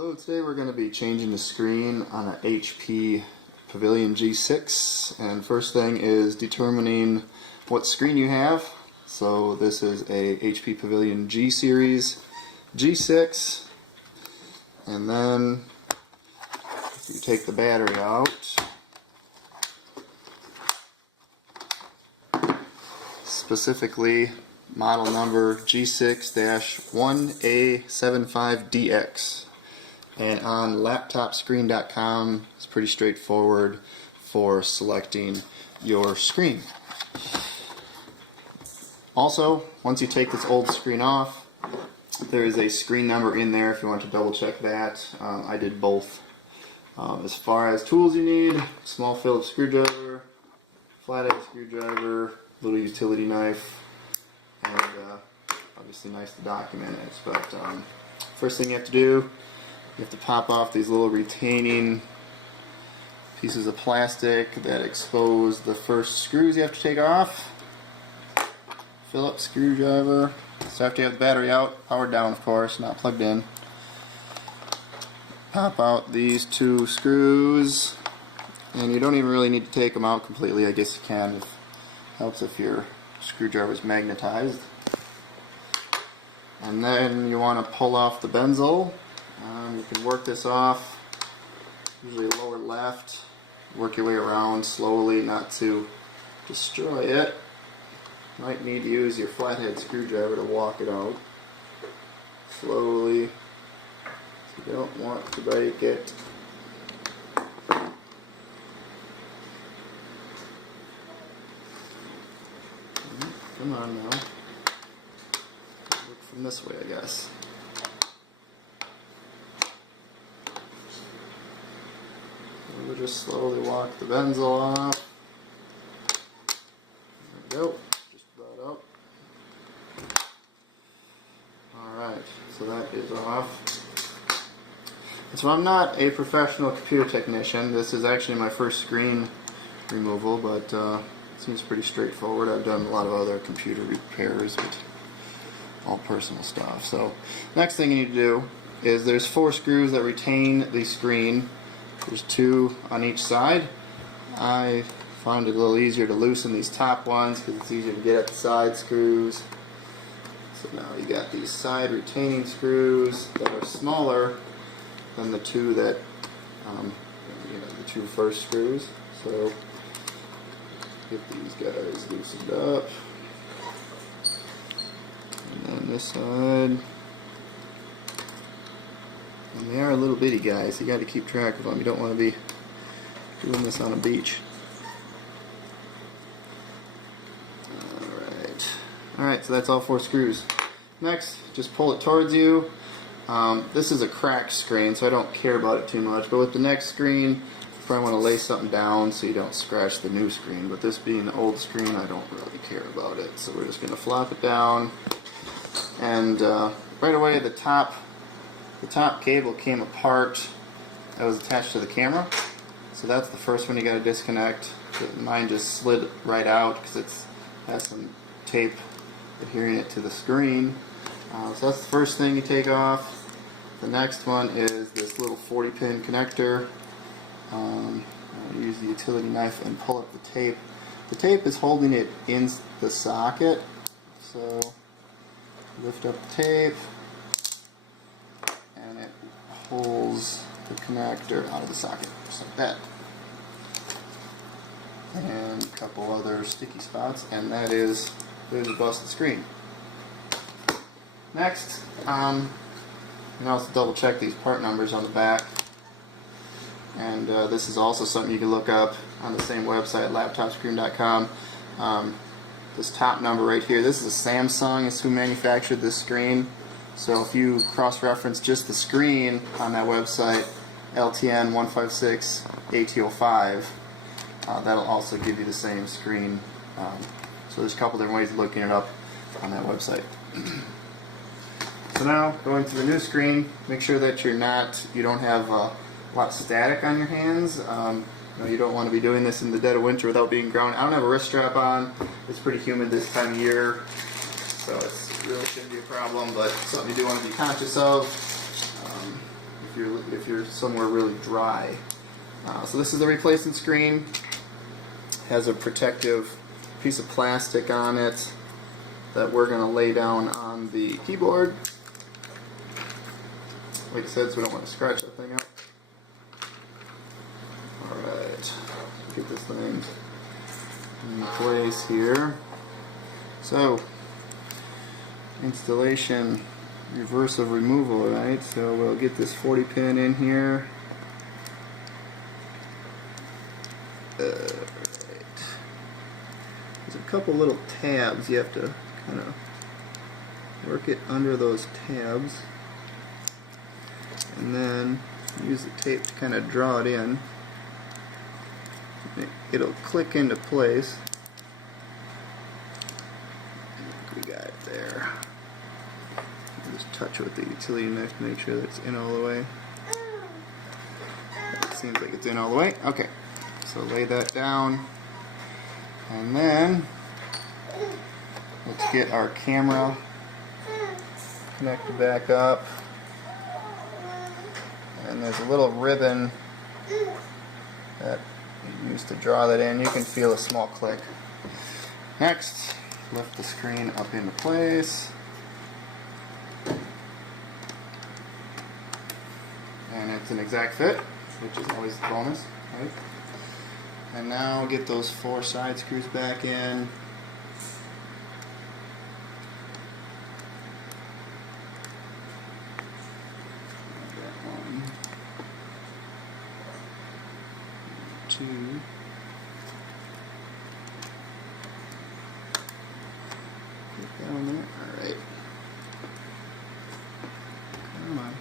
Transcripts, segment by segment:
Hello, today we're going to be changing the screen on an HP Pavilion G6, and first thing is determining what screen you have. So this is a HP Pavilion G series G6, and then you take the battery out, specifically model number G6-1A75DX. And on laptopscreen.com, it's pretty straightforward for selecting your screen. Also, once you take this old screen off, there is a screen number in there if you want to double check that. I did both. As far as tools you need, small Phillips screwdriver, flathead screwdriver, little utility knife, and obviously nice to document it. But first thing you have to do, you have to pop off these little retaining pieces of plastic that expose the first screws you have to take off. Phillips screwdriver. So after you have the battery out, powered down of course, not plugged in, pop out these two screws, and you don't even really need to take them out completely. I guess you can. It helps if your screwdriver is magnetized. And then you want to pull off the benzol. You can work this off, usually lower left, work your way around slowly, not to destroy it. Might need to use your flathead screwdriver to walk it out slowly, so you don't want to break it. Come on now, work from this way I guess. We'll just slowly walk the benzol off. There we go, just about out. Alright, so that is off. So I'm not a professional computer technician. This is actually my first screen removal, but it seems pretty straightforward. I've done a lot of other computer repairs, but all personal stuff. So next thing you need to do is there's 4 screws that retain the screen. There's 2 on each side. I found it a little easier to loosen these top ones because it's easier to get at the side screws. So now you got these side retaining screws that are smaller than the 2 that, the 2 first screws. So get these guys loosened up. And then this side. And they are little bitty guys, so you got to keep track of them. You don't want to be doing this on a beach. Alright, so that's all 4 screws. Next, just pull it towards you. This is a cracked screen, so I don't care about it too much. But with the next screen, you probably want to lay something down so you don't scratch the new screen. But this being an old screen, I don't really care about it. So we're just going to flop it down. And right away, the top cable came apart that was attached to the camera, so that's the first one you got to disconnect. Mine just slid right out because it has some tape adhering it to the screen. So that's the first thing you take off. The next one is this little 40-pin connector. Use the utility knife and pull up the tape. The tape is holding it in the socket, so lift up the tape, and it pulls the connector out of the socket, just like that. And a couple other sticky spots, and there's a busted screen. Next, you can also double check these part numbers on the back. And this is also something you can look up on the same website, laptopscreen.com. This top number right here, this is a Samsung, is who manufactured this screen. So if you cross-reference just the screen on that website, LTN 156AT05, that'll also give you the same screen. So there's a couple different ways of looking it up on that website. So now, going to the new screen, make sure that you don't have a lot of static on your hands. You don't want to be doing this in the dead of winter without being grounded. I don't have a wrist strap on. It's pretty humid this time of year, so it really shouldn't be a problem, but something you do want to be conscious of. If you're somewhere really dry. So this is the replacement screen. Has a protective piece of plastic on it that we're going to lay down on the keyboard. Like I said, so we don't want to scratch that thing up. Alright, get this thing in place here. So, installation, reverse of removal, right? So we'll get this 40 pin in here. Right. There's a couple little tabs. You have to kind of work it under those tabs, and then use the tape to kind of draw it in. It'll click into place. I think we got it there. Just touch with the utility knife to make sure that it's in all the way. It seems like it's in all the way. Okay, so lay that down, and then let's get our camera connected back up. And there's a little ribbon that you use to draw that in. You can feel a small click. Next, lift the screen up into place. And it's an exact fit, which is always the bonus, right? And now get those 4 side screws back in. Two. Put that on there. Alright. Come on.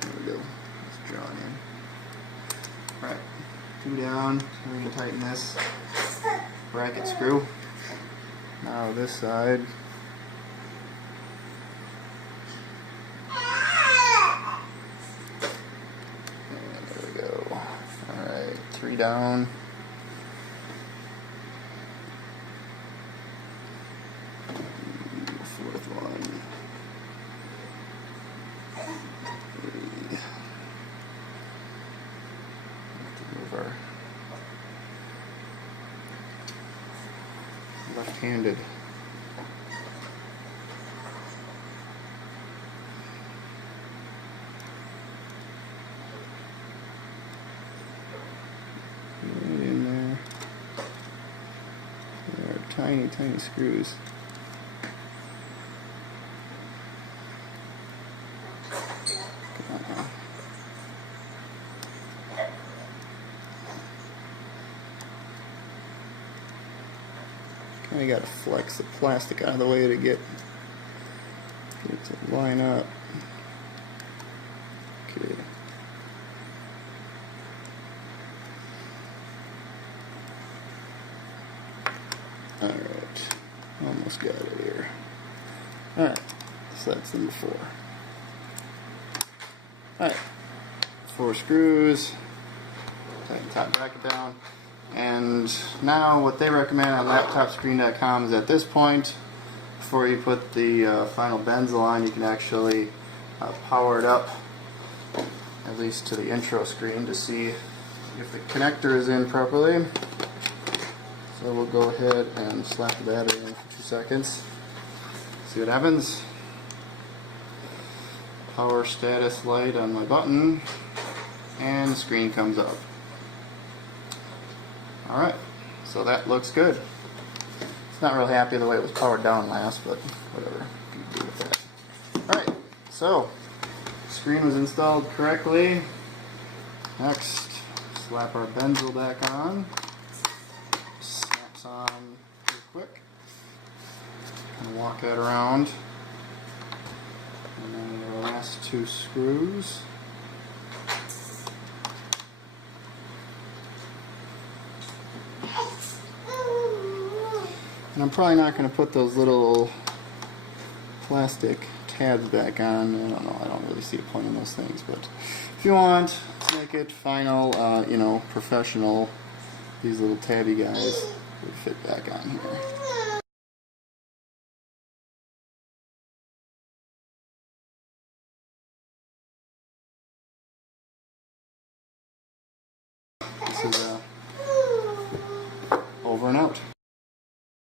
There we go. It's drawn in. Alright. 2 down. We're going to tighten this bracket screw. Now this side. Down. 4th one. 3. Move our left-handed. Tiny, tiny screws. Kind of got to flex the plastic out of the way to get it to line up. Okay. Alright, almost got it here. Alright, so that's number 4. Alright, 4 screws, tighten top bracket down, and now what they recommend on laptopscreen.com is at this point, before you put the final Benzel on, you can actually power it up, at least to the intro screen, to see if the connector is in properly. So we'll go ahead and slap the battery in for 2 seconds. See what happens. Power status light on my button, and the screen comes up. Alright, so that looks good. It's not really happy the way it was powered down last, but whatever. You can do with that. Alright, so screen was installed correctly. Next, slap our Benzel back on. On real quick, and walk that around, and then the last 2 screws. And I'm probably not going to put those little plastic tabs back on. I don't know, I don't really see a point in those things, but if you want to make it final, you know, professional, these little tabby guys would fit back on here. This is over and out.